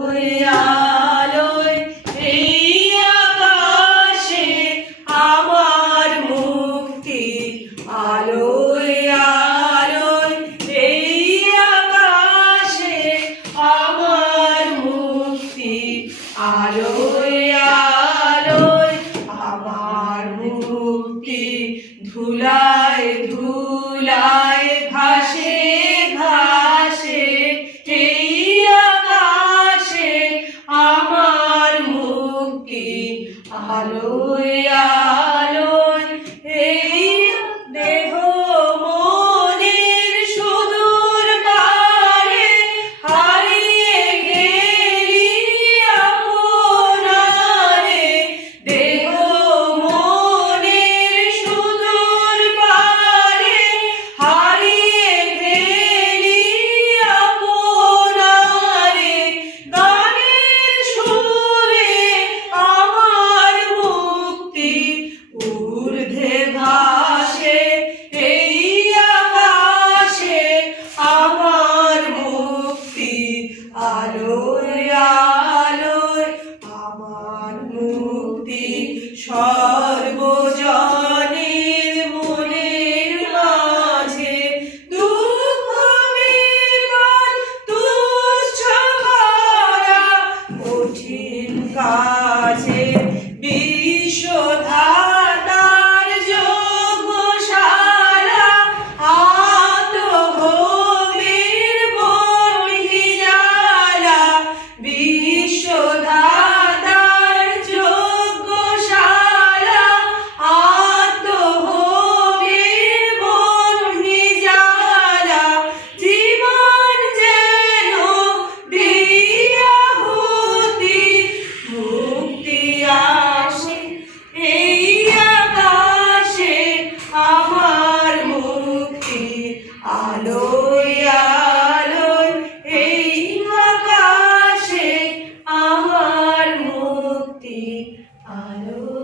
আলোয় এই আকাশে আমার মুক্তি, আলোয় আলোয় এই আকাশে আমার মুক্তি, আলোয় আলোয় আমার মুক্তি, ধুলায় ধুলায় ঘাসে ঘাসে এই আকাশে আমার মুক্তি, আলোয় আলোয় এই দেহ মনের সুদূর পারে হারিয়ে গেলি আপনারে, দেহ মনের সুদূর পারে হারিয়ে গেলি আপনারে, গানের সুরে আমার মুক্তি, ঊর্ধ্বে ভাসে এই আকাশে আমার মুক্তি, আলোয় আলোয় আমার মুক্তি, সর্বজনের মনের মাঝে দুঃখ বিপদ তুচ্ছ করা কঠিন কাজে বিশ্বধাতার যজ্ঞশালা, আত্মভোগের বহির্জালা, বিশ্বধাতার যজ্ঞশালা, আত্মভোগের বহির্জালা, জীবন যেন দিয়াহুতি, মুক্তি আসে এই আকাশে আমার মুক্তি, আলোয় আলোয় এই আকাশে আমার মুক্তি, আলোয়